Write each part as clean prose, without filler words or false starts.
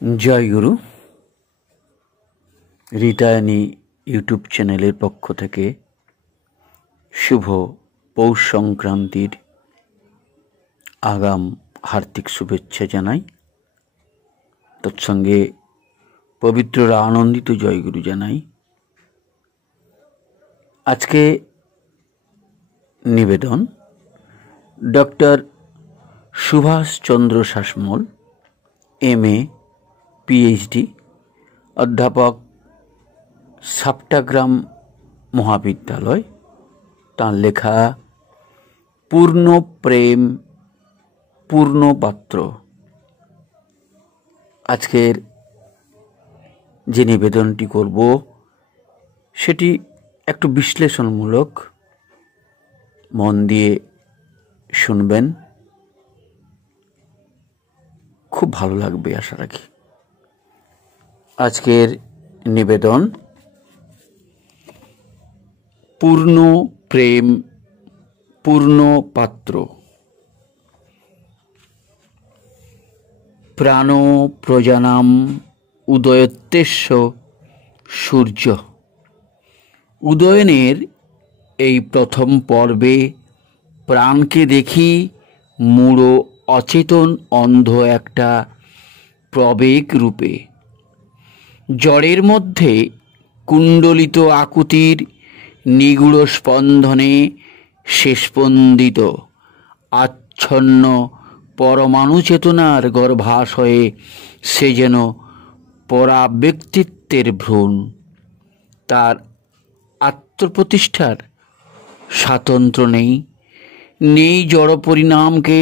জয় গুরু। রিতায়নী YouTube চ্যানেলের পক্ষ থেকে শুভ পৌষ সংক্রান্তির আগাম হার্দিক শুভেচ্ছা জানাই। তৎসঙ্গে পবিত্ররা আনন্দিত জয়গুরু জানাই। আজকে নিবেদন doctor Subhashchandra Sasmal, MA PhD, অধ্যাপক, সাপটাগ্রাম মহাবিদ্যালয়। তাঁর লেখা পূর্ণ প্রেম পূর্ণ পাত্র। আজকের যে নিবেদনটি করব সেটি একটু বিশ্লেষণমূলক। মন দিয়ে শুনবেন, খুব ভালো লাগবে আশা রাখি। আজকের নিবেদন পূর্ণ প্রেম পূর্ণ পাত্র। প্রাণ প্রজানাম উদয়তেস্য সূর্য। উদয়নের এই প্রথম পর্বে প্রাণকে দেখি মূঢ় অচেতন অন্ধ একটা প্রবেগ রূপে। জড়ের মধ্যে কুণ্ডলিত আকুতির নিগুড় স্পন্দনে শেষস্পন্দিত আচ্ছন্ন পরমাণু চেতনার গর্ভাশয়ে সে যেন পরা ব্যক্তিত্বের ভ্রূণ। তার আত্মপ্রতিষ্ঠার স্বাতন্ত্র্য নেই জড় পরিণামকে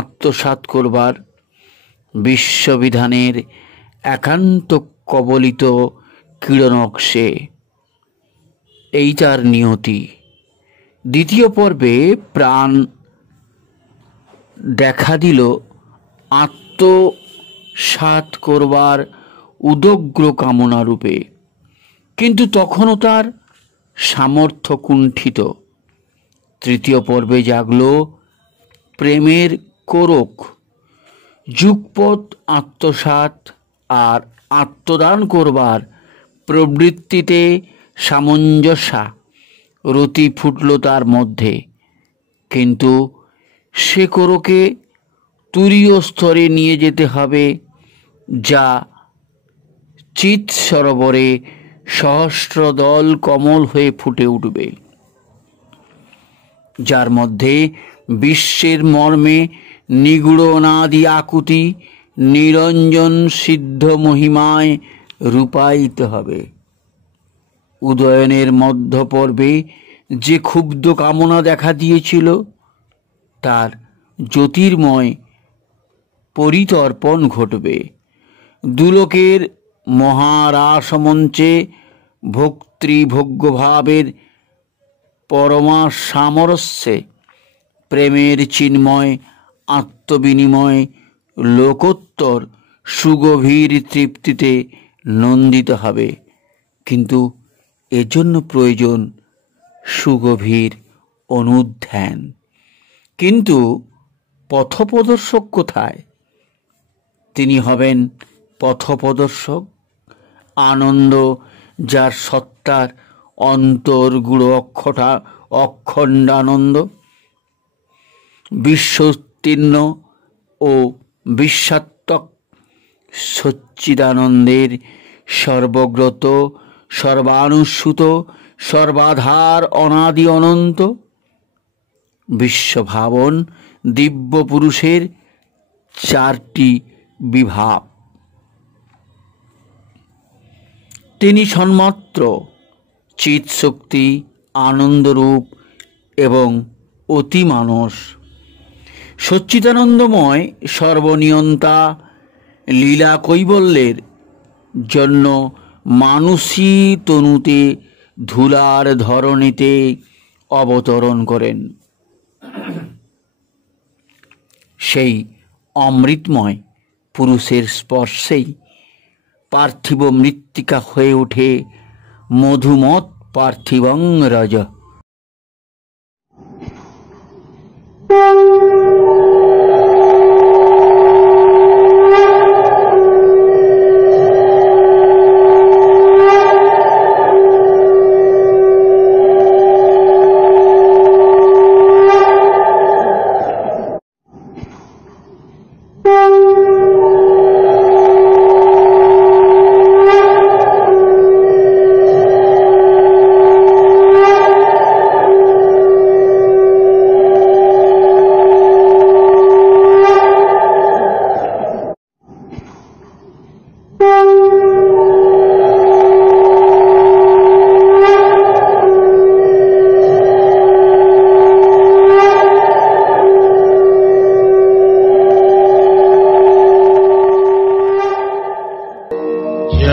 আত্মসাৎ করবার। বিশ্ববিধানের একান্ত কবলিত ক্রীড়নক সে, এই তার নিয়তি। দ্বিতীয় পর্বে প্রাণ দেখা দিল আত্মসাৎ করবার উদগ্র কামনা রূপে, কিন্তু তখনও তার সামর্থ্য কুণ্ঠিত। তৃতীয় পর্বে জাগল প্রেমের কোরক। যুগপৎ আত্মসাৎ আর আত্মদান করবার প্রবৃত্তিতে সামঞ্জস্যা রতি ফুটল তার মধ্যে, কিন্তু সে কোরকে তুরীয় স্তরে নিয়ে যেতে হবে, যা চিৎ সরোবরে সহস্রদল কমল হয়ে ফুটে উঠবে, যার মধ্যে বিশ্বের মর্মে নিগুড় অনাদি আকুতি নিরঞ্জন সিদ্ধ মহিমায় রূপায়িত হবে। উদয়নের মধ্য পর্বে যে ক্ষুব্ধ কামনা দেখা দিয়েছিল তার জ্যোতির্ময় পরিতর্পণ ঘটবে। দুলোকের মহারাসমঞ্চে ভোক্তৃভোগ্যভাবের পরমা সামরস্যে প্রেমের চিন্ময় আত্মবিনিময় লোকোত্তর সুগভীর তৃপ্তিতে নন্দিত হবে। কিন্তু এজন্য প্রয়োজন সুগভীর অনুধ্যান। কিন্তু পথপ্রদর্শক কোথায়? তিনি হবেন পথপ্রদর্শক আনন্দ, যার সত্তার অন্তর্গুড় অখণ্ডানন্দ, বিশ্বোত্তীর্ণ ও বিশ্বাত্মক সচ্চিদানন্দের সর্বগ্রত সর্বানুস্যূত সর্বাধার অনাদি অনন্ত বিশ্বভাবন দিব্য পুরুষের চারটি বিভাব। তিনি সন্মাত্র চিৎ শক্তি, আনন্দরূপ এবং অতিমানস। সচ্চিদানন্দময় সর্বনিয়ন্তা লীলা কৈবল্যের জন্য মানুষী তনুতে ধুলার ধরণীতে অবতরণ করেন। সেই অমৃতময় পুরুষের স্পর্শেই পার্থিব মৃত্তিকা হয়ে ওঠে মধুমৎ পার্থিবং রজ।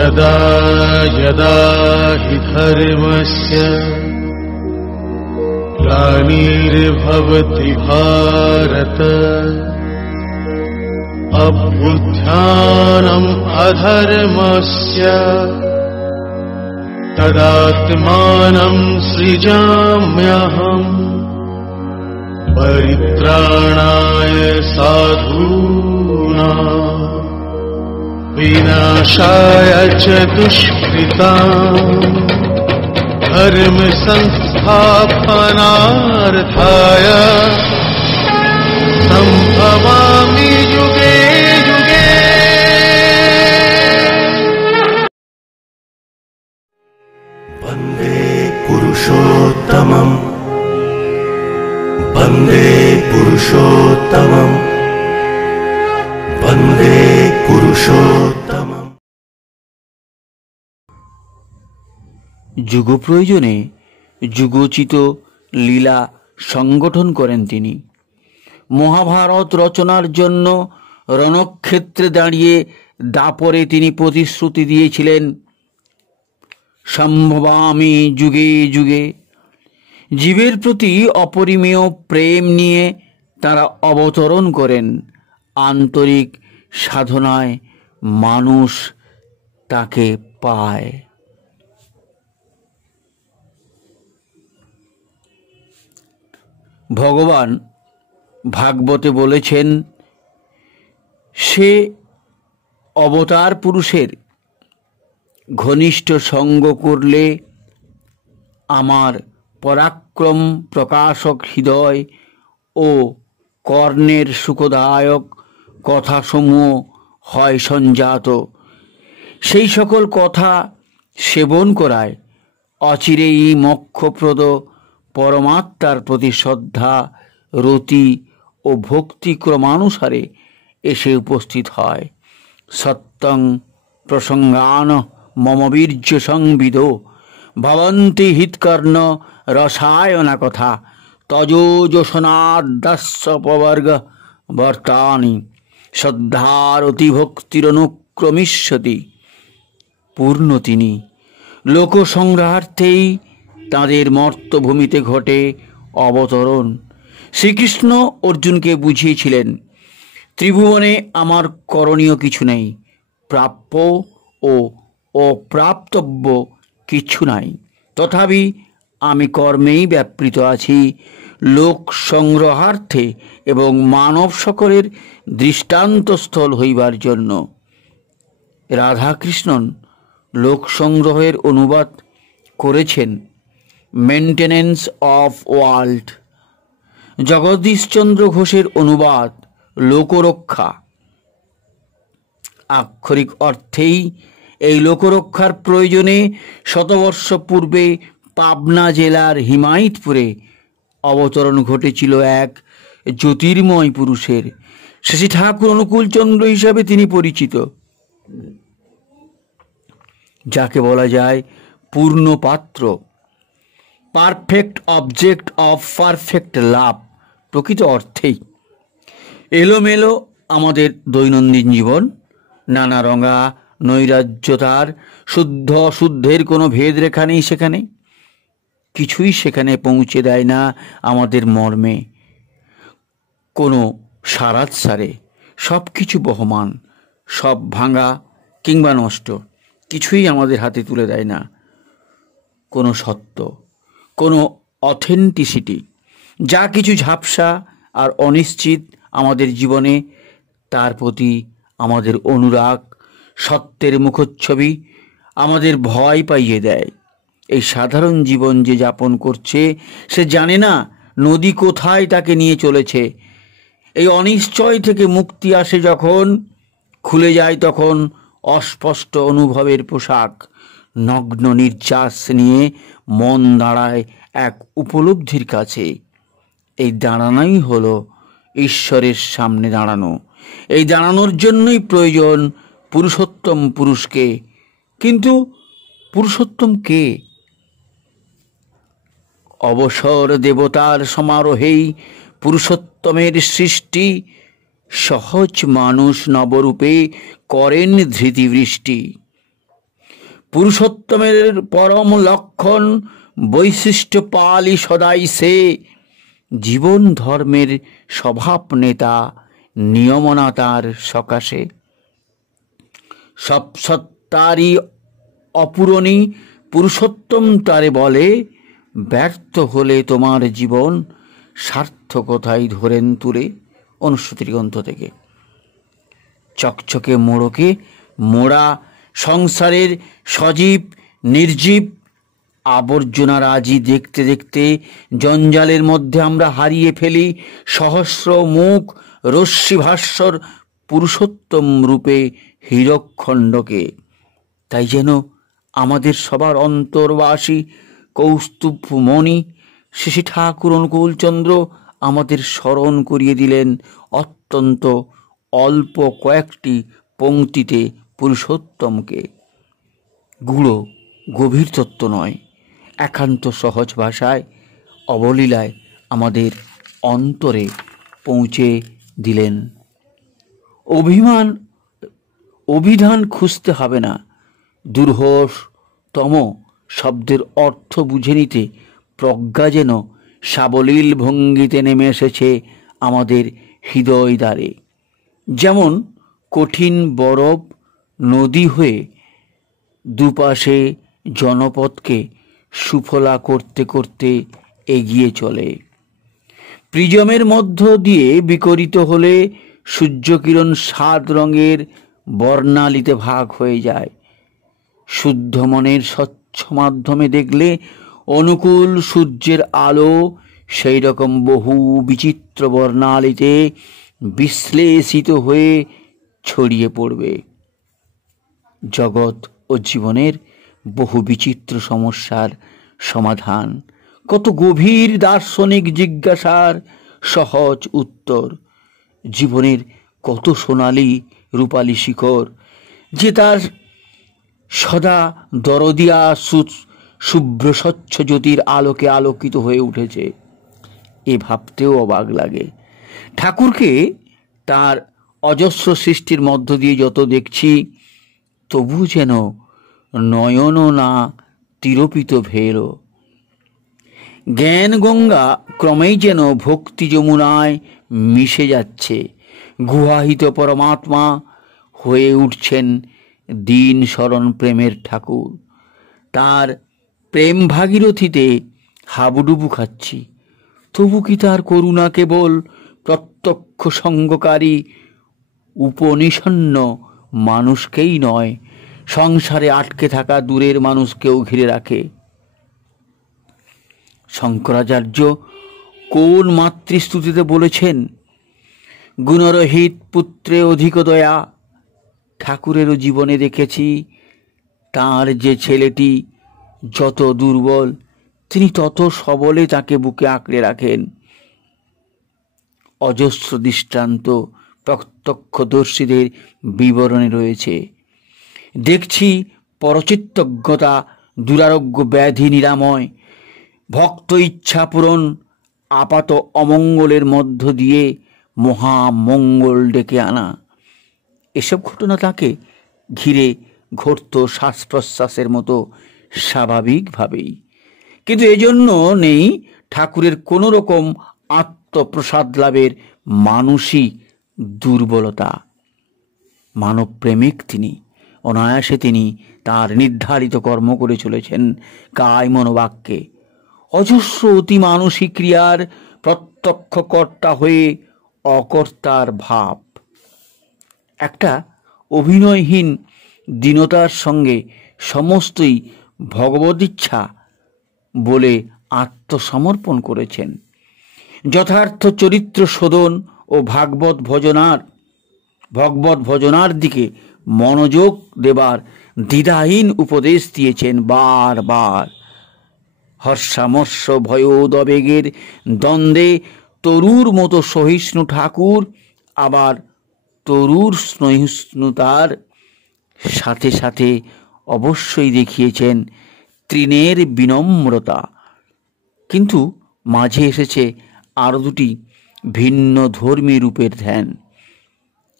यदा यदा हि धर्मस्य ग्लानिर्भवति भारत अभ्युत्थानम् अधर्मस्य तदात्मानं सृजाम्यहम् परित्राणाय साधूनां विनाशाय च दुष्कृताम् धर्म संस्थापनार्थाय संभवामि युगे युगे। वन्दे पुरुषोत्तमम् वन्दे पुरुषोत्तमम् वन्दे पुरुषोत्तमम्। যুগ প্রয়োজনে যুগোচিত লীলা সংগঠন করেন তিনি। মহাভারত রচনার জন্য রণক্ষেত্রে দাঁড়িয়ে দাপরে তিনি প্রতিশ্রুতি দিয়েছিলেন, সম্ভবামি যুগে যুগে। জীবের প্রতি অপরিমেয় প্রেম নিয়ে তারা অবতরণ করেন। আন্তরিক সাধনায় মানুষ তাকে পায়। ভগবান ভাগবতে বলেছেন, সে অবতার পুরুষের ঘনিষ্ঠ সঙ্গ করলে আমার পরাক্রম প্রকাশক হৃদয় ও কর্ণের সুখদায়ক কথাসমূহ হয় সঞ্জাত। সেই সকল কথা সেবন করায় অচিরেই মোক্ষপ্রদ পরমাত্মার প্রতি শ্রদ্ধা, রতি ও ভক্তি ক্রমানুসারে এসে উপস্থিত হয়। সত্যং প্রসঙ্গান মম বীর্য সংবিদ ভবন্তি হিতকর্ণ রসায়না কথা তজোজসনাদাস্যপবর্গ বর্তানি শ্রদ্ধারতি ভক্তিরনুক্রমিষ্যতি। পূর্ণ তিনি। লোকসংগ্রহার্থেই তাঁদের মর্তভূমিতে ঘটে অবতরণ। শ্রীকৃষ্ণ অর্জুনকে বুঝিয়েছিলেন, ত্রিভুবনে আমার করণীয় কিছু নেই, প্রাপ্য ও অপ্রাপ্তব্য কিছু নাই, তথাপি আমি কর্মেই ব্যাপৃত আছি, লোক সংগ্রহার্থে এবং মানব সকলের দৃষ্টান্তস্থল হইবার জন্য। রাধাকৃষ্ণন লোক সংগ্রহের অনুবাদ করেছেন মেন্টেনেন্স অফ ওয়ার্ল্ড। জগদীশচন্দ্র ঘোষের অনুবাদ লোকরক্ষা। আক্ষরিক অর্থেই এই লোকরক্ষার প্রয়োজনে শতবর্ষ পূর্বে পাবনা জেলার হিমায়তপুরে অবতরণ ঘটেছিল এক জ্যোতির্ময় পুরুষের। শ্রী ঠাকুর অনুকূলচন্দ্র হিসাবে তিনি পরিচিত, যাকে বলা যায় পূর্ণ পাত্র, পারফেক্ট অবজেক্ট অফ পারফেক্ট লাভ। প্রকৃত অর্থেই এলোমেলো আমাদের দৈনন্দিন জীবন, নানা রঙা নৈরাজ্যতার, শুদ্ধ অশুদ্ধের কোনো ভেদরেখা নেই সেখানে। কিছুই সেখানে পৌঁছে দেয় না আমাদের মর্মে, কোনো সারাত সারে। সব কিছু বহমান, সব ভাঙা কিংবা নষ্ট, কিছুই আমাদের হাতে তুলে দেয় না কোনো সত্য, কোনো অথেন্টিসিটি। যা কিছু ঝাপসা আর অনিশ্চিত আমাদের জীবনে, তার প্রতি আমাদের অনুরাগ, সত্যের মুখচ্ছবি আমাদের ভয় পাইয়ে দেয়। এই সাধারণ জীবন যে যাপন করছে, সে জানে না নদী কোথায় তাকে নিয়ে চলেছে। এই অনিশ্চয় থেকে মুক্তি আসে যখন, খুলে যায় তখন অস্পষ্ট অনুভবের পোশাক। নগ্ন নির্যাস নিয়ে মন দাঁড়ায় এক উপলব্ধির কাছে। এই দাঁড়ানোই হলো ঈশ্বরের সামনে দাঁড়ানো। এই দাঁড়ানোর জন্যই প্রয়োজন পুরুষোত্তম পুরুষকে। কিন্তু পুরুষোত্তম কে? অবসর দেবতার সমারোহেই পুরুষোত্তমের সৃষ্টি। সহজ মানুষ নবরূপে করেন ধৃতিবৃষ্টি। পুরুষোত্তমের পরম লক্ষণ বৈশিষ্ট্য পালি সদাই সে, জীবন ধর্মের স্বভাব নেতা নিয়মনা তার সকাশে। সব সত্তারই অপূরণী পুরুষোত্তম তারে বলে, ব্যর্থ হলে তোমার জীবন সার্থকতাই ধরেন তুলে। অনুশ্রুতির গ্রন্থ থেকে। চকচকে মোড়কে মোড়া সংসারের সজীব নির্জীব আবর্জনারাজি দেখতে দেখতে জঞ্জালের মধ্যে আমরা হারিয়ে ফেলি সহস্র মুখ রশ্মিভাস্বর পুরুষোত্তম রূপে হীরকখণ্ডকে। তাই যেন আমাদের সবার অন্তর্বাসী কৌস্তুভমণি শ্রী ঠাকুর অনুকূলচন্দ্র আমাদের স্মরণ করিয়ে দিলেন অত্যন্ত অল্প কয়েকটি পংক্তিতে পুরুষোত্তমকে। গূঢ় গভীর তত্ত্ব নয়, একান্ত সহজ ভাষায় অবলীলায় আমাদের অন্তরে পৌঁছে দিলেন। অভিধান খুঁজতে হবে না, দুর্হতম শব্দের অর্থ বুঝে নিতে প্রজ্ঞা যেন সাবলীল ভঙ্গিতে নেমে এসেছে আমাদের হৃদয় দ্বারে। যেমন কঠিন বরফ নদী হয়ে দুপাশে জনপদকে সুফলা করতে করতে এগিয়ে চলে। প্রিজমের মধ্য দিয়ে বিকরিত হলে সূর্যকিরণ 7 রঙের বর্ণালীতে ভাগ হয়ে যায়। শুদ্ধ মনের স্বচ্ছ মাধ্যমে দেখলে অনুকূল সূর্যের আলো সেই রকম বহু বিচিত্র বর্ণালীতে বিশ্লেষিত হয়ে ছড়িয়ে পড়বে। জগৎ ও জীবনের বহু বিচিত্র সমস্যার সমাধান, কত গভীর দার্শনিক জিজ্ঞাসার সহজ উত্তর, জীবনের কত সোনালী রূপালী শিখর যে তার সদা দরদিয়া শুভ্র স্বচ্ছ জ্যোতির আলোকে আলোকিত হয়ে উঠেছে, এ ভাবতেও অবাক লাগে। ঠাকুরকে তার অজস্র সৃষ্টির মধ্য দিয়ে যত দেখছি, তবু যেন নয়ন না তিরোপিত ভেল। জ্ঞান গঙ্গা ক্রমেই যেন ভক্তি যমুনায় মিশে যাচ্ছে। গুহাহিত পরমাত্মা হয়ে উঠছেন দীন শরণ প্রেমের ঠাকুর। তার প্রেম ভাগীরথীতে হাবুডুবু খাচ্ছি, তবু কি তার করুণা কেবল প্রত্যক্ষ সঙ্গকারী উপনিষন্ন মানুষকেই নয়, সংসারে আটকে থাকা দূরের মানুষকেও ঘিরে রাখে। শঙ্করাচার্য কোন মাতৃস্তুতিতে বলেছেন, গুণরহিত পুত্রে অধিক দয়া। ঠাকুরেরও জীবনে দেখেছি তার যে ছেলেটি যত দুর্বল, তিনি তত সবলে তাকে বুকে আঁকড়ে রাখেন। অজস্র দৃষ্টান্ত প্রত্যক্ষদর্শীদের বিবরণে রয়েছে। দেখছি পরচিত্তজ্ঞতা, দুরারোগ্য ব্যাধি নিরাময়, ভক্ত ইচ্ছা পূরণ, আপাত অমঙ্গলের মধ্য দিয়ে মহামঙ্গল ডেকে আনা। এসব ঘটনা তাকে ঘিরে ঘটত শ্বাস প্রশ্বাসের মতো স্বাভাবিকভাবেই, কিন্তু এজন্য নেই ঠাকুরের কোনো রকম আত্মপ্রসাদ লাভের মানসিক দুর্বলতা। মানবপ্রেমিক তিনি, অনায়াসে তিনি তার নির্ধারিত কর্ম করে চলেছেন কায় মনোবাক্যে। অজস্র অতি মানসিক ক্রিয়ার প্রত্যক্ষ কর্তা হয়ে অকর্তার ভাব। একটা অভিনয়হীন দীনতার সঙ্গে সমস্তই ভগবদিচ্ছা বলে আত্মসমর্পণ করেছেন। যথার্থ চরিত্র শোধন ও ভাগবত ভজনার দিকে মনোযোগ দেবার দ্বিধাহীন উপদেশ দিয়েছেন বারবার। হর্ষামর্ষ ভয়োদ্বেগের দ্বন্দ্বে তরুর মতো সহিষ্ণু ঠাকুর আবার তরুর সহিষ্ণুতার সাথে সাথে অবশ্যই দেখিয়েছেন তৃণের বিনম্রতা। কিন্তু মাঝে এসেছে আরও দুটি ভিন্ন ধর্মী রূপের ধ্যান।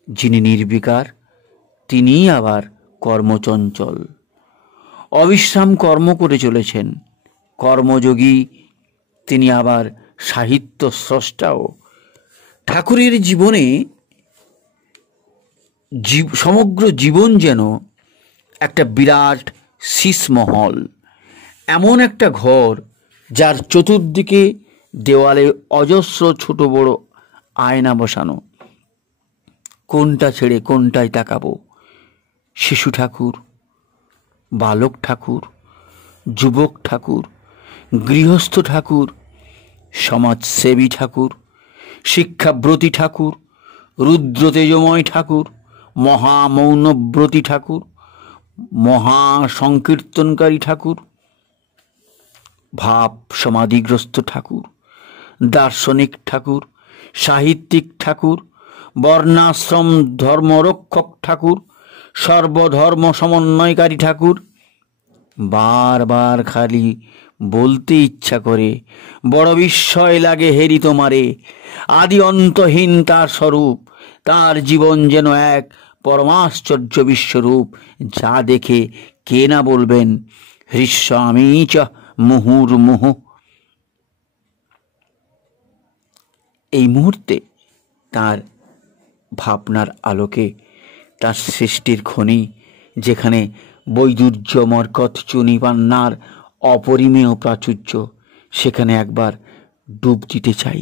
যিনি নির্বিকার, তিনিই আবার কর্মচঞ্চল। অবিশ্রাম কর্ম করে চলেছেন। কর্মযোগী তিনি, আবার সাহিত্য স্রষ্টাও। ঠাকুরের জীবনে সমগ্র জীবন যেন একটা বিরাট শীষমহল, এমন একটা ঘর যার চতুর্দিকে দেওয়ালে অজস্র ছোট বড় আয়না বসানো। কোনটা ছেড়ে কোনটায় তাকাবো? শিশু ঠাকুর, বালক ঠাকুর, যুবক ঠাকুর, গৃহস্থ ঠাকুর, সমাজসেবী ঠাকুর, শিক্ষাব্রতী ঠাকুর, রুদ্র তেজময় ঠাকুর, মহামৌনব্রতী ঠাকুর, মহা সংকীর্তনকারী ঠাকুর, ভাব সমাধিগ্রস্ত ঠাকুর, দার্শনিক ঠাকুর, সাহিত্যিক ঠাকুর, বর্ণাশ্রম ধর্মরক্ষক ঠাকুর, সর্বধর্ম সমন্বয়কারী ঠাকুর। বারবার খালি বলতে ইচ্ছা করে, বড় বিস্ময় লাগে হেরি তোমারে। আদি অন্তহীন তার স্বরূপ, তার জীবন যেন এক পরমাশ্চর্য বিশ্বরূপ, যা দেখে কে না বলবেন হৃস্বামী চ মুহুর্মুহ। এই মুহূর্তে তার ভাবনার আলোকে তার সৃষ্টির খনি, যেখানে বৈদুর্য মরকত চুনি পান্নার অপরিমেয় প্রাচুর্য, সেখানে একবার ডুব দিতে চাই।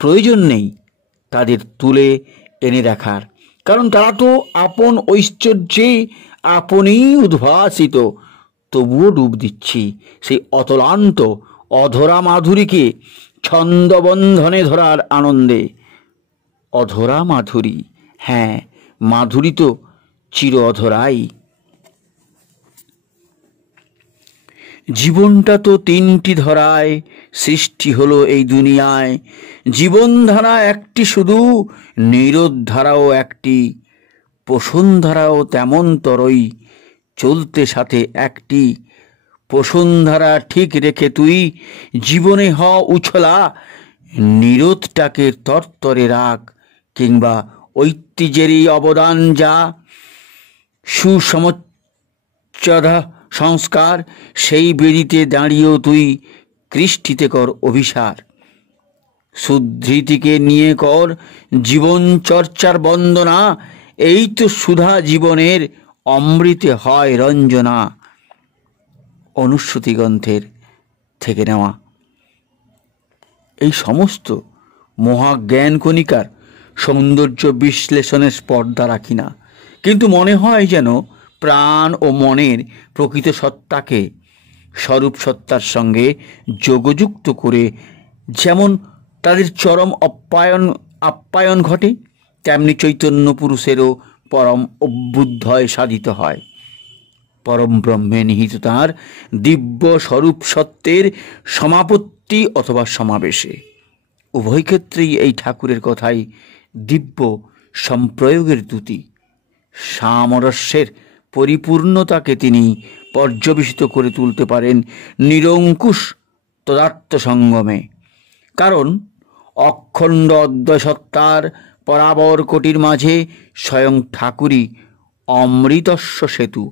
প্রয়োজন নেই তাদের তুলে এনে রাখার, কারণ তারা তো আপন ঐশ্বর্যে আপনেই উদ্ভাসিত। তবুও ডুব দিচ্ছি সেই অতলান্ত অধরা মাধুরীকে ছন্দবন্ধনে ধরার আনন্দে। অধরা মাধুরী, হ্যাঁ, মাধুরী তো চির অধরাই। জীবনটা তো তিনটি ধরায় সৃষ্টি হলো এই দুনিয়ায়। জীবনধারা একটি শুধু, নিরোধধারাও একটি, পোষণধারাও তেমন তরই, চলতে সাথে একটি। পোষণধারা ঠিক রেখে তুই জীবনে হ উছলা, নিরোধটাকে তরতরে রাখ, কিংবা ঐতিহ্যেরই অবদান যা সুসমচ্ছদা সংস্কার, সেই বেদিতে দাঁড়িয়েও তুই কৃষ্টিতে কর অভিসার। সুধৃতিকে নিয়ে কর জীবন চর্চার বন্দনা, এই তো সুধা জীবনের অমৃতে হয় রঞ্জনা। অনুশ্রুতি গ্রন্থের থেকে নেওয়া। এই সমস্ত মহাজ্ঞান কণিকার সৌন্দর্য বিশ্লেষণের স্পর্ধা রাখি না, কিন্তু মনে হয় যেন প্রাণ ও মনের প্রকৃত সত্তাকে স্বরূপ সত্তার সঙ্গে যোগযুক্ত করে যেমন তাদের চরম আপ্যায়ন ঘটে, তেমনি চৈতন্য পুরুষেরও পরম অভ্যুদয় সাধিত হয়। পরম ব্রহ্মে নিহিত তাঁর দিব্য স্বরূপ সত্যের সমাপত্তি অথবা সমাবেশে। উভয় ক্ষেত্রেই এই ঠাকুরের কথাই দিব্য সম্প্রয়োগের দ্যুতি। সামরস্যের পরিপূর্ণতাকে তিনি পর্যবেসিত করে তুলতে পারেন নিরঙ্কুশ তদাত্মসঙ্গমে। কারণ অখণ্ড অদ্বৈসত্তার পরাবর কোটির মাঝে স্বয়ং ঠাকুরই অমৃতস্ব সেতু।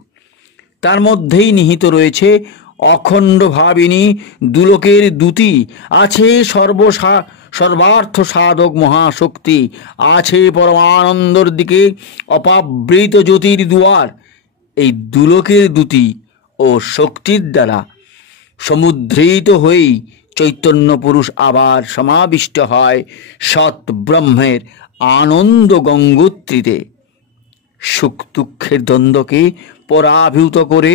তার মধ্যেই নিহিত রয়েছে অখণ্ড ভাবিনী দুলোকের দ্যুতি, আছে সর্বার্থ সাধক মহাশক্তি, আছে পরমানন্দর দিকে অপাবৃত জ্যোতির দুয়ার। এই দুলোকের দ্যুতি ও শক্তির দ্বারা সমুদ্রিত হয়েই চৈতন্য পুরুষ আবার সমাবিষ্ট হয় সৎ ব্রহ্মের আনন্দ গঙ্গোত্রীতে। সুখ দুঃখের দ্বন্দ্বকে পরাভূত করে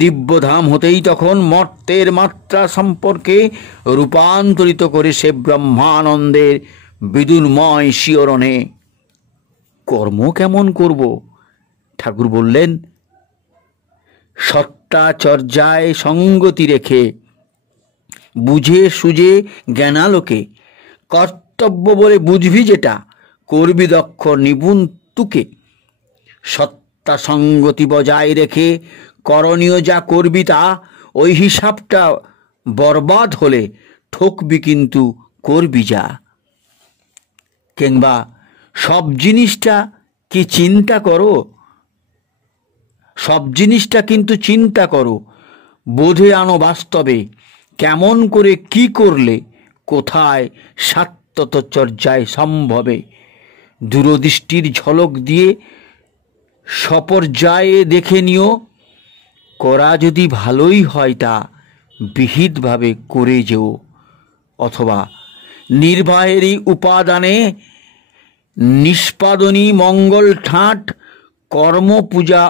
দিব্যধাম হতেই তখন মর্তের মাত্রা সম্পর্কে রূপান্তরিত করে সে ব্রহ্মানন্দের বিদুর্ময় শিহরণে। কর্ম কেমন করব? ঠাকুর বললেন, সত্তাচর্যায় সঙ্গতি রেখে বুঝে সুঝে জ্ঞানালোকে কর্তব্য বলে বুঝবি যেটা, করবি দক্ষ নিপুণ তুকে। সত্তা সঙ্গতি বজায় রেখে করণীয় যা করবি তা, ওই হিসাবটা বরবাদ হলে ঠকবি কিন্তু করবি যা। কিংবা সব জিনিসটা কি চিন্তা করো, সব জিনিসটা কিন্তু চিন্তা করো, বোধে আনো বাস্তবে, কেমন করে কি করলে কোথায় সাত্যতচর্যায় সম্ভবে। দূরদৃষ্টির ঝলক দিয়ে সপর্যায়ে দেখে নিও, করা যদি ভালোই হয় তা বিহিতভাবে করে যেও। অথবা নির্বাহেরই উপাদানে নিষ্পাদনী মঙ্গল ঠাঁট, কর্ম পূজা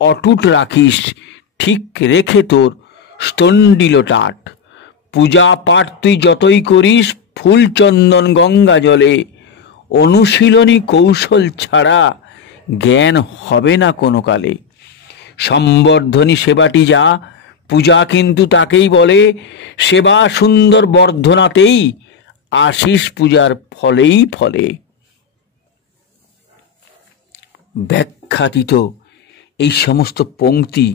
অটুট রাখিস, ঠিক রেখে তোর স্তণ্ডিল টাট। পূজা পাঠ তুই যতই করিস ফুল চন্দন গঙ্গা জলে, অনুশীলনী কৌশল ছাড়া জ্ঞান হবে না কোনো কালে। সম্বর্ধনী সেবাটি যা পূজা কিন্তু তাকেই বলে, সেবা সুন্দর বর্ধনাতেই আশিস পূজার ফলেই ফলে। ব্যাখ্যাতীত এই সমস্ত পংক্তি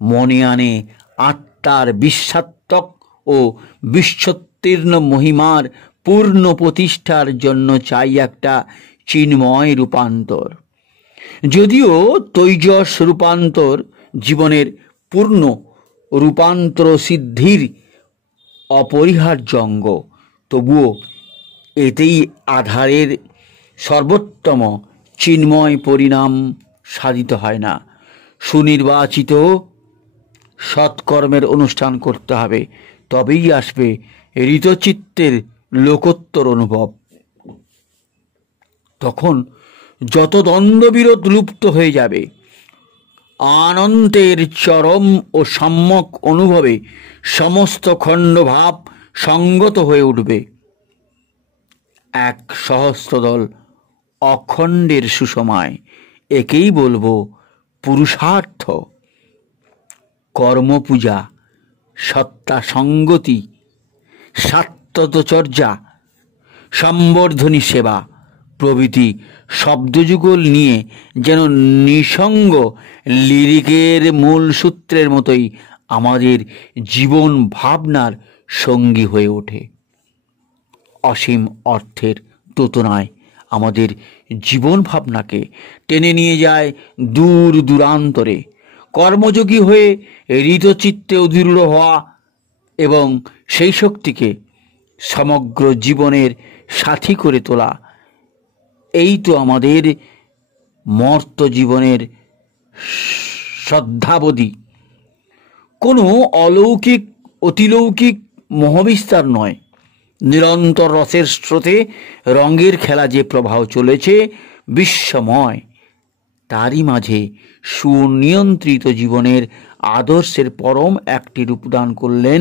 মনে আনে আত্মার বিশ্বাত্মক ও বিশ্বোত্তীর্ণ মহিমার পূর্ণ প্রতিষ্ঠার জন্য চাই একটা চিন্ময় রূপান্তর। যদিও তৈজস রূপান্তর জীবনের পূর্ণ রূপান্তর সিদ্ধির অপরিহার্য অঙ্গ, তবুও এতেই আধারের সর্বোত্তম চিন্ময় পরিণাম সাধিত হয় না। সুনির্বাচিত সৎকর্মের অনুষ্ঠান করতে হবে, তবেই আসবে ঋতচিত্তের লোকোত্তর অনুভব। তখন যত দ্বন্দ্ববিরোধ লুপ্ত হয়ে যাবে, আনন্দের চরম ও সম্যক অনুভবে সমস্ত খণ্ডভাব সঙ্গত হয়ে উঠবে। এক সহস্রদল অখণ্ডের সুষমায়, একেই বলবো পুরুষার্থ। কর্মপূজা, সত্তা সঙ্গতি, সাত্যতচর্যা, সম্বর্ধনী সেবা প্রভৃতি শব্দযুগল নিয়ে যেন নিঃসঙ্গ লিরিকের মূল সূত্রের মতোই আমাদের জীবন ভাবনার সঙ্গী হয়ে ওঠে। অসীম অর্থের দোতনায় আমাদের জীবন ভাবনাকে টেনে নিয়ে যায় দূর দূরান্তরে। কর্মযোগী হয়ে হৃদচিত্তে অধীরূঢ় হওয়া এবং সেই শক্তিকে সমগ্র জীবনের সাথী করে তোলা, এই তো আমাদের মর্ত জীবনের শ্রদ্ধাবধি। কোনো অলৌকিক অতিলৌকিক মোহবিস্তার নয়, নিরন্তর রসের স্রোতে রঙের খেলা যে প্রবাহ চলেছে বিশ্বময়, তারই মাঝে সুনিয়ন্ত্রিত জীবনের আদর্শের পরম একটি রূপদান করলেন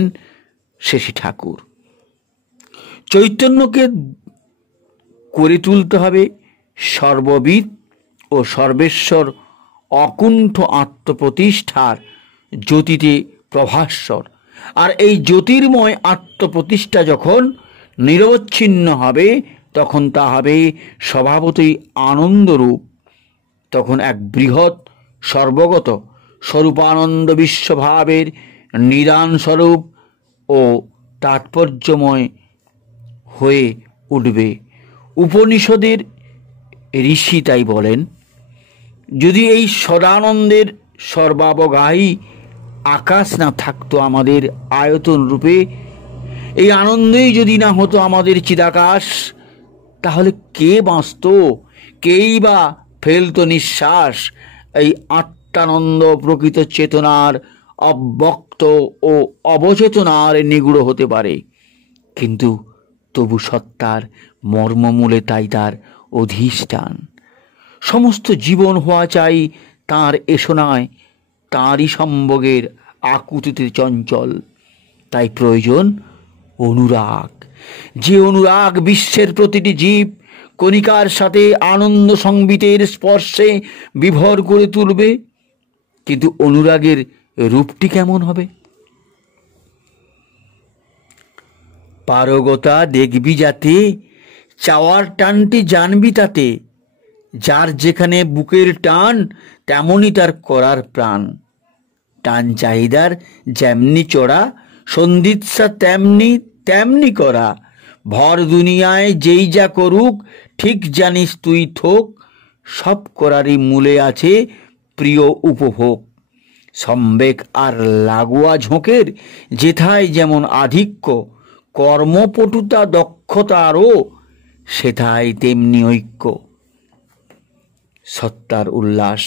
শেষী ঠাকুর। চৈতন্যকে করে তুলতে হবে সর্ববিদ ও সর্বেশ্বর অকুণ্ঠ আত্মপ্রতিষ্ঠার জ্যোতিতে প্রভাস্বর। আর এই জ্যোতির্ময় আত্মপ্রতিষ্ঠা যখন নিরবচ্ছিন্ন হবে, তখন তা হবে স্বভাবতই আনন্দরূপ। তখন এক বৃহৎ সর্বগত স্বরূপানন্দ বিশ্বভাবের নিদান স্বরূপ ও তাৎপর্যময় হয়ে উঠবে। উপনিষদের ঋষি তাই বলেন, যদি এই সদানন্দের সর্বাবগাহী আকাশ না থাকতো আমাদের আয়তন রূপে, এই আনন্দেই যদি না হতো আমাদের চিদাকাশ, তাহলে কে বাঁচত, কেই বা ফেলতো নিঃশ্বাস এই আত্মানন্দ প্রকৃত চেতনার অব্যক্ত ও অবচেতনার নিগুড় হতে পারে। কিন্তু তবু সত্তার মর্মমূলে তাই তার অধিষ্ঠান। সমস্ত জীবন হওয়া চাই তাঁর এসোনায়, তাঁরই সম্ভোগের আকুতিতে চঞ্চল। তাই প্রয়োজন অনুরাগ, যে অনুরাগ বিশ্বের প্রতিটি জীব কণিকার সাথে আনন্দ সংবিতের স্পর্শে বিভোর করে তুলবে। কিন্তু অনুরাগের রূপটি কেমন হবে? পারগতা দেখবি যাতে, চাওয়ার টানটি জানবি তাতে। যার যেখানে বুকের টান, তেমনই তার করার প্রাণ। টান চাহিদার যেমনি চড়া, সন্ধিৎসা তেমনি তেমনি করা। ভর দুনিয়ায় যেই যা করুক, ঠিক জানিস তুই থোক। সব করারই মূলে আছে প্রিয় উপভোগ। সম্বেক আর লাগোয়া ঝোঁকের যেথায় যেমন আধিক্য, কর্মপটুতা দক্ষতারও সেথায় তেমনি ঐক্য। সত্তার উল্লাস,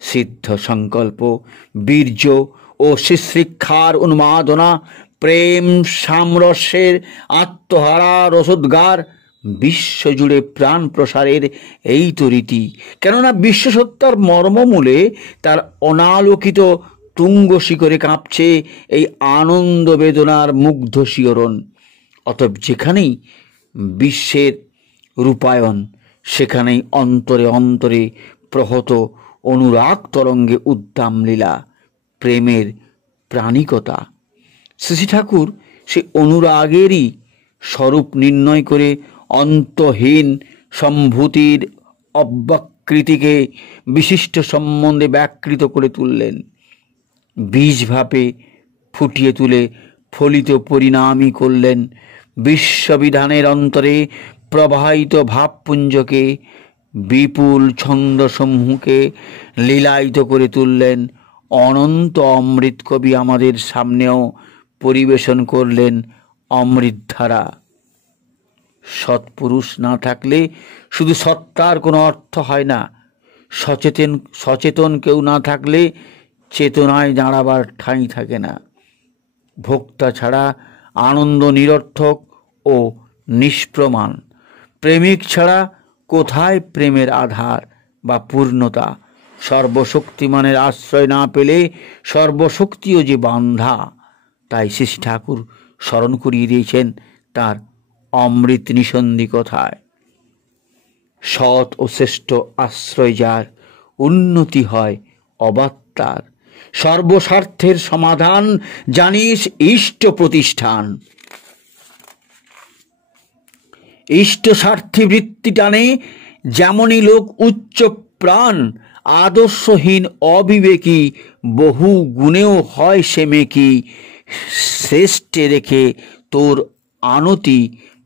সিদ্ধ সংকল্প, বীর্য ও শিক্ষার উন্মাদনা, প্রেম সামরস্যের আত্মহারা রসোদ্গার, বিশ্বজুড়ে প্রাণ প্রসারের এই তো রীতি। কেননা বিশ্বসত্তার মর্মমূলে তার অনালোকিত তুঙ্গ শিখরে কাঁপছে এই আনন্দ বেদনার মুগ্ধ শিহরণ। অতএব যেখানেই বিশ্বের রূপায়ণ, সেখানেই অন্তরে অন্তরে প্রহত অনুরাগ তরঙ্গে উদ্দাম লীলা, প্রেমের প্রাণিকতা। শ্রী ঠাকুর সে অনুরাগেরই স্বরূপ নির্ণয় করে অন্তহীন সম্ভূতির অব্যকৃতিকে বিশিষ্ট সম্বন্ধে ব্যাকৃত করে তুললেন। বীজ ভাবে ফুটিয়ে তুলে ফলিত পরিণামী করলেন। বিশ্ববিধানের অন্তরে প্রবাহিত ভাবপুঞ্জকে, বিপুল ছন্দসমূহকে লীলায়িত করে তুললেন। অনন্ত অমৃত কবি আমাদের সামনেও পরিবেশন করলেন অমৃতধারা। সৎপুরুষ না থাকলে শুধু সত্তার কোনো অর্থ হয় না। সচেতন কেউ না থাকলে চেতনায় দাঁড়াবার ঠাঁই থাকে না। ভোক্তা ছাড়া আনন্দ নিরর্থক ও নিষ্প্রমাণ। প্রেমিক ছাড়া কোথায় প্রেমের আধার বা পূর্ণতা? সর্বশক্তিমানের আশ্রয় না পেলে সর্বশক্তিও যে বান্ধা। তাই শ্রী ঠাকুর স্মরণ করিয়ে দিয়েছেন তার অমৃত নিঃসন্ধি কথায়, সৎ ও শ্রেষ্ঠ আশ্রয় যার, উন্নতি হয় অবাত্তার। সর্বস্বার্থের সমাধান জানিস ইষ্ট প্রতিষ্ঠান। ইষ্ট স্বার্থী বৃত্তি টানে যেমনই লোক উচ্চ প্রাণ, আদর্শহীন অবিবেকী বহু গুণেও হয় সে মেকি। শ্রেষ্ঠে রেখে তোর আনতি,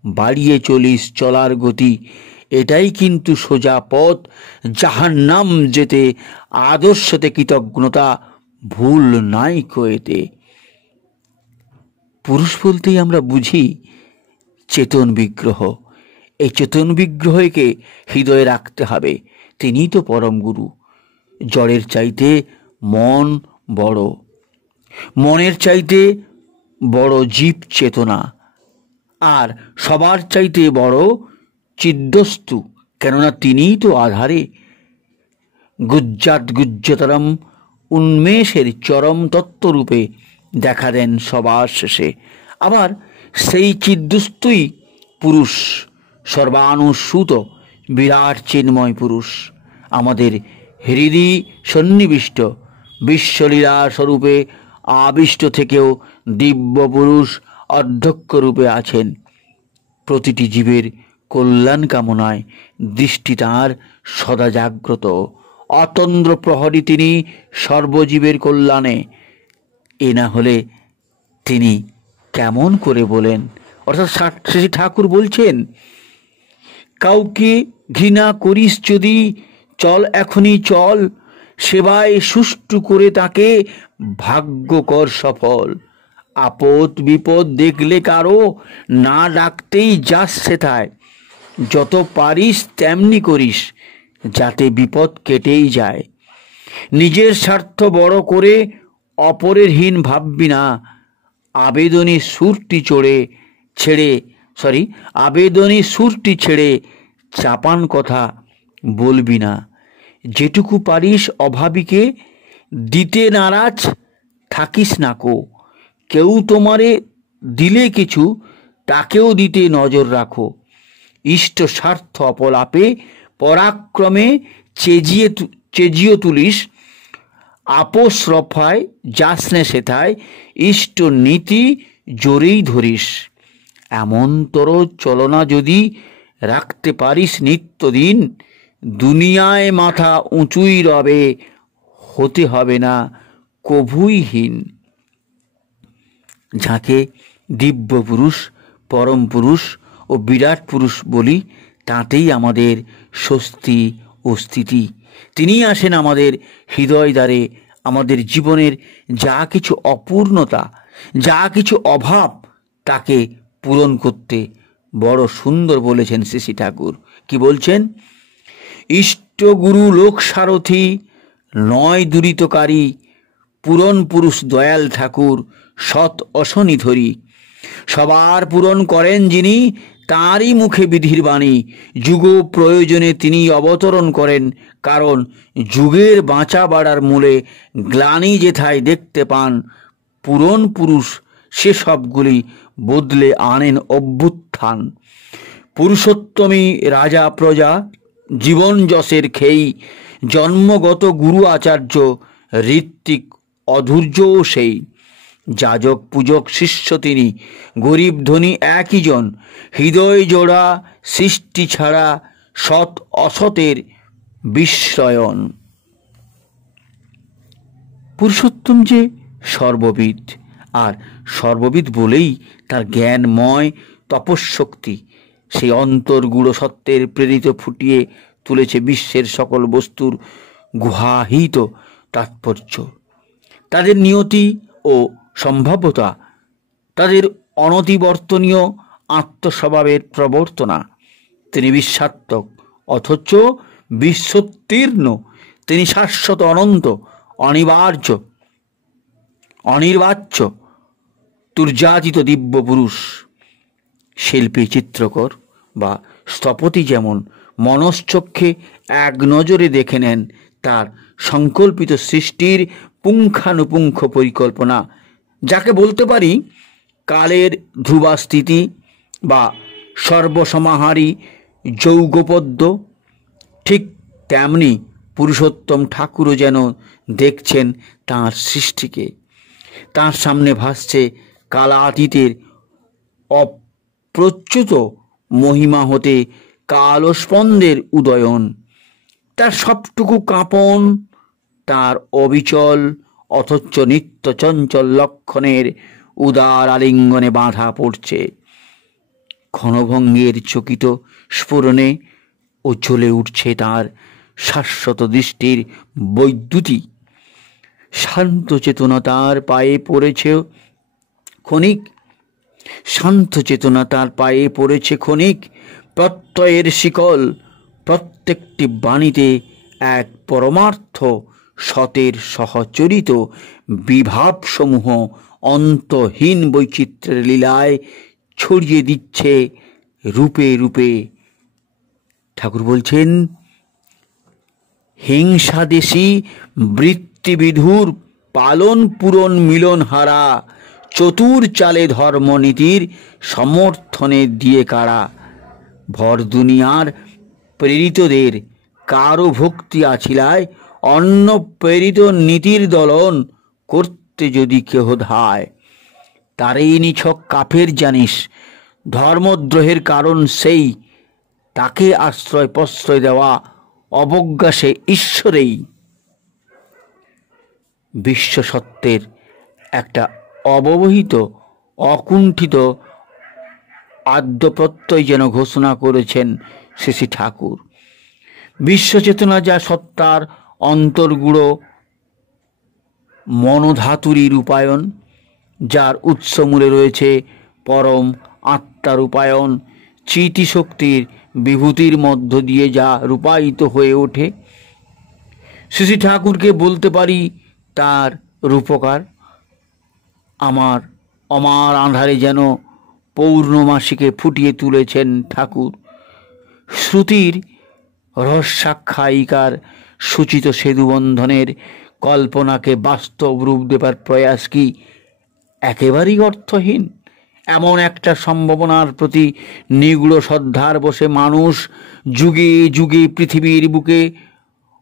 বাড়িয়ে চলিস চলার গতি। এটাই কিন্তু সোজা পথ জাহান্নাম যেতে। আদর্শতে কৃতজ্ঞতা ভুল নাই কয়েতে। পুরুষ বলতেই আমরা বুঝি চেতন বিগ্রহ। এই চেতন বিগ্রহকে হৃদয়ে রাখতে হবে। তিনিই তো পরম গুরু। জড়ের চাইতে মন বড়, মনের চাইতে বড় জীব চেতনা, আর সবার চাইতে বড় চিদ্বস্তু। কেননা তিনিই তো আধারে। গুজ্জাত গুজ্জতরম উন্মেষের চরম তত্ত্বরূপে দেখা দেন সবার শেষে। আবার সেই চিদ্বস্তুই পুরুষ, সর্বানুসূত বিরাট চিন্ময় পুরুষ। আমাদের হৃদয় সন্নিবিষ্ট বিশ্বলীলা স্বরূপে আবিষ্ট থেকেও দিব্য পুরুষ অধ্যক্ষ রূপে আছেন। প্রতিটি জীবের কল্যাণ কামনায় দৃষ্টি তাঁর সদা জাগ্রত। অতন্দ্র প্রহরী তিনি সর্বজীবের কল্যাণে। এ না হলে তিনি কেমন করে বলেন? অর্থাৎ শ্রী ঠাকুর বলছেন, কাউকে ঘৃণা করিস যদি, চল এখনই চল, সেবায় সুষ্ঠু করে তাকে ভাগ্য কর সফল। আপদ বিপদ দেখলে কারো, না ডাকতেই যাস সেথায়। যত পারিস তেমনি করিস, যাতে বিপদ কেটেই যায়। নিজের স্বার্থ বড় করে অপরের হীন ভাববি না। আবেদনী সুরটি ছেড়ে চাপান কথা বলবি না। যেটুকু পারিস অভাবীকে দিতে নারাজ থাকিস না কো। কেউ তোমারে দিলে কিছু, তাকেও দিতে নজর রাখো। ইষ্ট স্বার্থ অপলাপে পরাক্রমে চেজিয়ে তুলিস। আপোষ রফায় যাসনে সেথায়, ইষ্ট নীতি জোরেই ধরিস। এমনতর চলনা যদি রাখতে পারিস নিত্যদিন, দুনিয়ায় মাথা উঁচুই রবে, হতে হবে না কভুই হীন। যাকে দিব্য পুরুষ, পরম পুরুষ ও বিরাট পুরুষ বলি, তাতেই আমাদের স্বস্তি ও স্থিতি। তিনিই আসেন আমাদের হৃদয় দ্বারে আমাদের জীবনের যা কিছু অপূর্ণতা, যা কিছু অভাব, তাকে পূরণ করতে বড় সুন্দর বলেছেন শ্রী ঠাকুর। কি বলছেন? ইষ্ট গুরু লোক সারথি নয় দুরিতকারী, পূরণ পুরুষ দয়াল ঠাকুর সৎ অশনি ধরি। সবার পূরণ করেন যিনি, তাঁরই মুখে বিধির বাণী। যুগ প্রয়োজনে তিনি অবতরণ করেন, কারণ যুগের বাঁচা বাড়ার মূলে গ্লানি যেথায় দেখতে পান। পূরণ পুরুষ সে সবগুলি বদলে আনেন অভ্যুত্থান। পুরুষোত্তমী রাজা প্রজা জীবন যশের খেই, জন্মগত গুরু আচার্য ঋত্বিক অধৈর্যও সেই। যাজক পূজক শিষ্য তিনি, গরিব ধনী একই জন। হৃদয় জোড়া সৃষ্টি ছাড়া সৎ অসতের বিস্ময়ন। পুরুষোত্তম যে সর্ববিদ, আর সর্ববিদ বলেই তার জ্ঞানময় তপঃশক্তি সেই অন্তর্গূঢ় সত্যের প্রেরিত ফুটিয়ে তুলেছে বিশ্বের সকল বস্তুর গুহাহিত তাৎপর্য। তাদের নিয়তি ও সম্ভাব্যতা, তাদের অনতিবর্তনীয় আত্মস্বভাবের প্রবর্তনা। তিনি বিশ্বাত্মক অথচ বিশ্বোত্তীর্ণ। তিনি শাশ্বত, অনন্ত, অনিবার্য, অনির্বাচ্য, তুর্যাজিত দিব্য পুরুষ। শিল্পী, চিত্রকর বা স্থপতি যেমন মনশ্চক্ষে এক নজরে দেখে নেন তার সংকল্পিত সৃষ্টির পুঙ্খানুপুঙ্খ পরিকল্পনা, যাকে বলতে পারি কালের ধ্রুবাস্থিতি বা সর্বসমাহারী যৌগপদ্য, ঠিক তেমনি পুরুষোত্তম ঠাকুরও যেন দেখছেন তাঁর সৃষ্টিকে। তাঁর সামনে ভাসছে কালাতীতের অপ্রচ্যুত মহিমা হতে কালস্পন্দের উদয়ন। তার সবটুকু কাঁপন তার অবিচল অথচ নিত্য চঞ্চল লক্ষণের উদার আলিঙ্গনে বাঁধা পড়ছে। ক্ষণভঙ্গের চকিত স্ফুরণে ও জ্বলে উঠছে তার শাশ্বত দৃষ্টির বৈদ্যুতি। শান্ত চেতনা তার পায়ে পড়েছে ক্ষণিক, শান্ত চেতনা তার পায়ে পড়েছে ক্ষণিক। প্রত্যয়ের শিকল, প্রত্যেকটি বাণীতে এক পরমার্থ সতের সহচরিত বিভাবসমূহ অন্তহীন বৈচিত্র্যের লীলায় ছড়িয়ে দিচ্ছে রূপে রূপে। ঠাকুর বলছেন, হিংসাদেশী বৃত্তিবিধুর পালন পূরণ মিলন হারা, চতুর চালে ধর্মনীতির সমর্থনে দিয়ে কারা। ভর দুনিয়ার প্রেরিতদের কারো ভক্তি আছিলায়, অন্য প্রেরিত নীতির দলন করতে যদি কেহ ধায়। তারেই নিছক কাফের জানিস, ধর্মদ্রোহের কারণ সেই। তাকে আশ্রয় প্রশ্রয় দেওয়া অবজ্ঞা সে ঈশ্বরেই। বিশ্ব সত্যের একটা অবহিত অকুণ্ঠিত আদ্যপ্রত্যয় যেন ঘোষণা করেছেন শ্রী ঠাকুর। বিশ্বচেতনা যা সত্তার অন্তর্গূঢ় মনোধাতুরী রূপায়ণ, যার উৎসমূলে রয়েছে পরম আত্মার রূপায়ণ, চিতিশক্তির বিভূতির মধ্য দিয়ে যা রূপায়িত হয়ে ওঠে। শ্রী ঠাকুরকে বলতে পারি তার রূপকার। আমার অমার আঁধারে যেন পৌর্ণমাসীকে ফুটিয়ে তুলেছেন ঠাকুর। শ্রুতির রহস্যাখ্যায়িকার সূচিত সেতুবন্ধনের কল্পনাকে বাস্তব রূপ দেবার প্রয়াস কি একেবারেই অর্থহীন? এমন একটা সম্ভাবনার প্রতি নিগূঢ় শ্রদ্ধার বসে মানুষ যুগে যুগে পৃথিবীর বুকে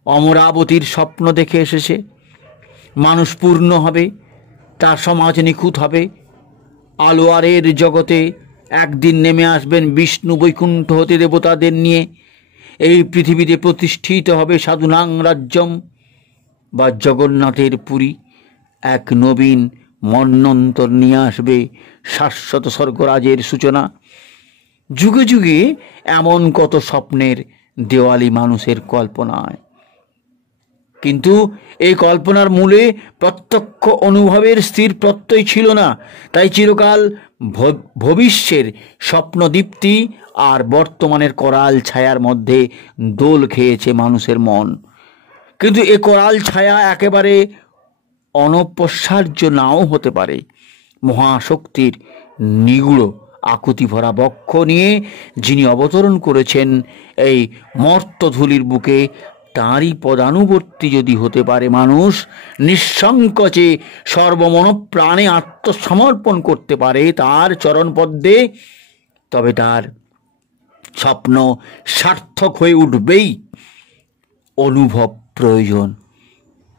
অমরাবতীর স্বপ্ন দেখে এসেছে। মানুষ পূর্ণ হবে, তার সমাজ নিখুঁত হবে, আলোয়ারের জগতে একদিন নেমে আসবেন বিষ্ণু বৈকুণ্ঠ হতে দেবতাদের নিয়ে। এই পৃথিবীতে প্রতিষ্ঠিত হবে সাধুনাং রাজ্যম বা জগন্নাথের পুরী। এক নবীন মন্বন্তর নিয়ে আসবে শাশ্বত স্বর্গরাজের সূচনা। যুগে যুগে এমন কত স্বপ্নের দেওয়ালি মানুষের কল্পনায়। কিন্তু এই কল্পনার মূলে প্রত্যক্ষ অনুভবের স্থির প্রত্যয় ছিল না। তাই চিরকাল ভবিষ্যের স্বপ্নদীপ্তি আর বর্তমানের করাল ছায়ার মধ্যে দোল খেয়েছে মানুষের মন। কিন্তু এ করাল ছায়া একেবারে অনপসার্য নাও হতে পারে। মহাশক্তির নিগুড় আকুতি ভরা বক্ষ নিয়ে যিনি অবতরণ করেছেন এই মর্তধূলির বুকে, তাঁরই পদানুবর্তী যদি হতে পারে মানুষ, নিঃসংকোচে সর্বমনপ্রাণে আত্মসমর্পণ করতে পারে তার চরণপদ্মে, তবে তার স্বপ্ন সার্থক হয়ে উঠবেই। অনুভব প্রয়োজন,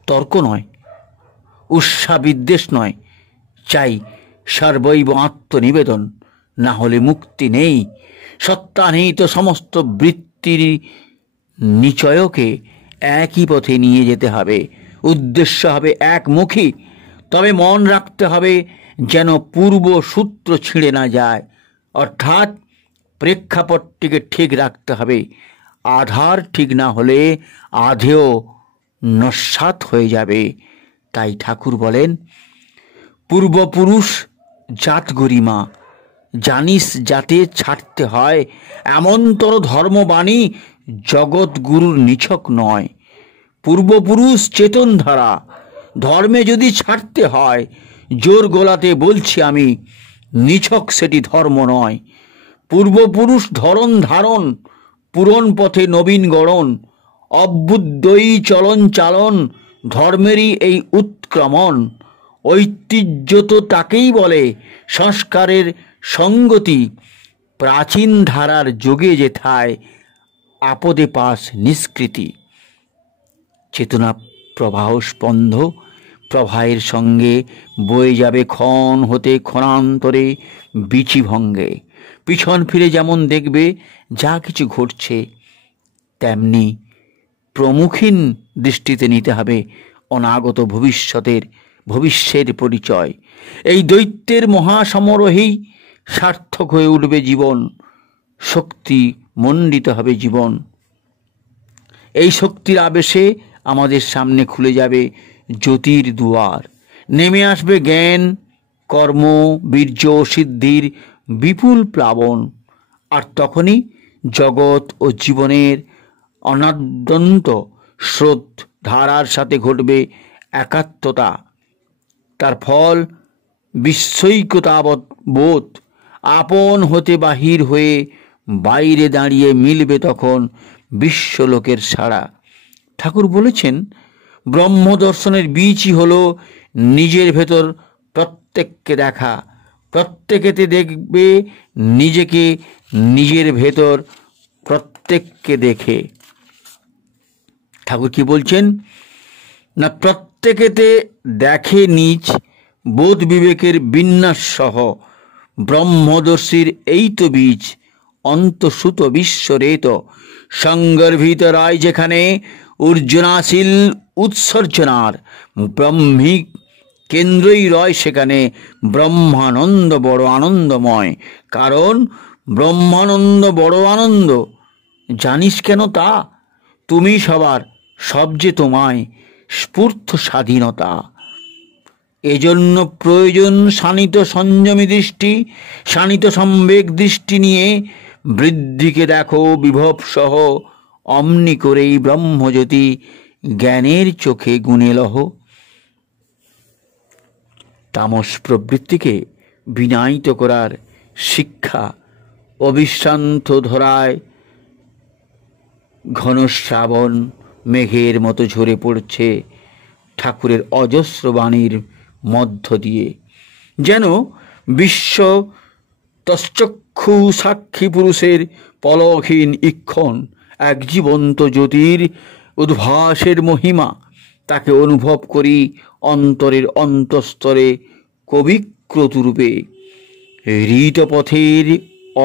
তর্ক নয়, উৎসাবিদ্বেষ নয়, চাই সর্বৈব আত্মনিবেদন। না হলে মুক্তি নেই। সত্তা নেই তো সমস্ত বৃত্তির নিচয়কে একই পথে নিয়ে যেতে হবে। উদ্দেশ্য হবে একমুখী। তবে মন রাখতে হবে যেন পূর্ব সূত্র ছিঁড়ে না যায়, অর্থাৎ প্রেক্ষাপটটিকে ঠিক রাখতে হবে। আধার ঠিক না হলে আধেও নস্যাৎ হয়ে যাবে। তাই ঠাকুর বলেন, পূর্বপুরুষ জাত গরিমা জানিস যাতে ছাড়তে হয়, এমনতর ধর্মবাণী জগৎগুরুর নিছক নয়। পূর্বপুরুষ চেতন ধারা, ধর্মে যদি ছাড়তে হয় জোর গলাতে বলছি আমি, নিছক সেটি ধর্ম নয়। পূর্বপুরুষ ধরন ধারণ, পুরন পথে নবীন গড়ন, অভ্যুদয়ী চলন চালন, ধর্মেরই এই উৎক্রমণ। ঐতিহ্য তো তাকেই বলে সংস্কারের সঙ্গতি, প্রাচীন ধারার যোগে যেথায় আপদে পাস নিষ্কৃতি। চেতনা প্রবাহ স্পন্ধ প্রবাহের সঙ্গে বয়ে যাবে ক্ষণ হতে ক্ষণান্তরে বিচি ভঙ্গে। পিছন ফিরে যেমন দেখবে যা কিছু ঘটছে, তেমনি প্রমুখীন দৃষ্টিতে নিতে হবে অনাগত ভবিষ্যের পরিচয়। এই দৈত্যের মহাসমারোহেই সার্থক হয়ে উঠবে জীবন, শক্তি মণ্ডিত হবে জীবন। এই শক্তির আবেশে আমাদের সামনে খুলে যাবে জ্যোতির দুয়ার, নেমে আসবে জ্ঞান কর্ম বীর্য সিদ্ধির বিপুল প্লাবন। আর তখনই জগৎ ও জীবনের অনাদ্যন্ত স্রোত ধারার সাথে ঘটবে একাত্মতা। তার ফল বিস্ময়িকতাবোধ, আপন হতে বাহির হয়ে বাইরে দাঁড়িয়ে মিলবে তখন বিশ্বলোকের সাড়া। ঠাকুর বলেছেন, ব্রহ্মদর্শনের বীজই হলো নিজের ভেতর প্রত্যেককে দেখা। প্রত্যেকেতে দেখবে নিজেকে, নিজের ভেতর প্রত্যেককে দেখে। ঠাকুর কি বলছেন না, প্রত্যেকেতে দেখে নিজ বোধ বিবেকের বিন্যাস সহ ব্রহ্মদর্শীর এই তো বীজ, অন্তঃসুত বিশ্বরেত সংগর্ভিত রায় যেখানে ঊর্জনাশীল উৎসর্জনার ব্রহ্মিক কেন্দ্রই রয়, সেখানে ব্রহ্মানন্দ বড় আনন্দময়। কারণ ব্রহ্মানন্দ বড় আনন্দ, জানিস কেন তা? তুমি সবার, সব যে তোমায় স্ফূর্ত স্বাধীনতা। এজন্য প্রয়োজন শানিত সংযমী দৃষ্টি, শানিত সম্বেগ দৃষ্টি নিয়ে বৃদ্ধিকে দেখো বিভব সহ, অমনি করেই ব্রহ্মজ্যোতি জ্ঞানের চোখে গুণে লহ। তামস প্রবৃত্তিকে বিনায়িত করার শিক্ষা অবিশ্রান্ত ধরায় ঘন শ্রাবণ মেঘের মতো ঝরে পড়ছে ঠাকুরের অজস্র বাণীর মধ্য দিয়ে, যেন বিশ্ব তশ্চক্ষু সাক্ষী পুরুষের পলকহীন ইক্ষণ এক জীবন্ত জ্যোতির উদ্ভাসের মহিমা। তাকে অনুভব করি অন্তরের অন্তঃস্তরে কবিক্রতুরূপে। ঋতপথের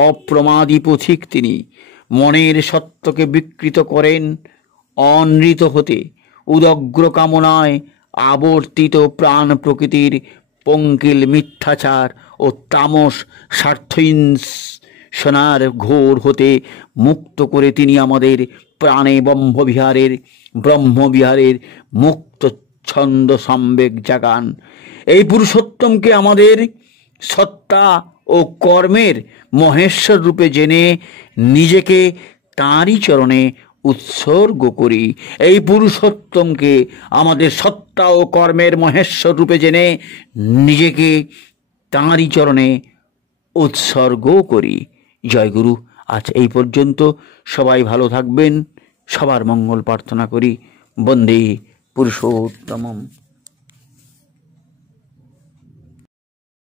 অপ্রমাদী পথিক তিনি, মনের সত্যকে বিকৃত করেন অনৃত হতে। উদগ্র কামনায় আবর্তিত প্রাণ প্রকৃতির পঙ্কিল মিথ্যাচার ও তামস স্বার্থহিংসনার ঘোর হতে মুক্ত করে তিনি আমাদের প্রাণে ব্রহ্মবিহারের ব্রহ্মবিহারের মুক্ত ছন্দ সম্বেগ জাগান। এই পুরুষোত্তমকে আমাদের সত্তা ও কর্মের মহেশ্বর রূপে জেনে নিজেকে তাঁরই চরণে উৎসর্গ করি। এই পুরুষোত্তমকে আমাদের সত্তা ও কর্মের মহেশ্বর রূপে জেনে নিজেকে তাঁরই চরণে উৎসর্গ করি। জয় গুরু। আজ এই পর্যন্ত। সবাই ভালো থাকবেন, সবার মঙ্গল প্রার্থনা করি। বন্দে পুরুষোত্তমম।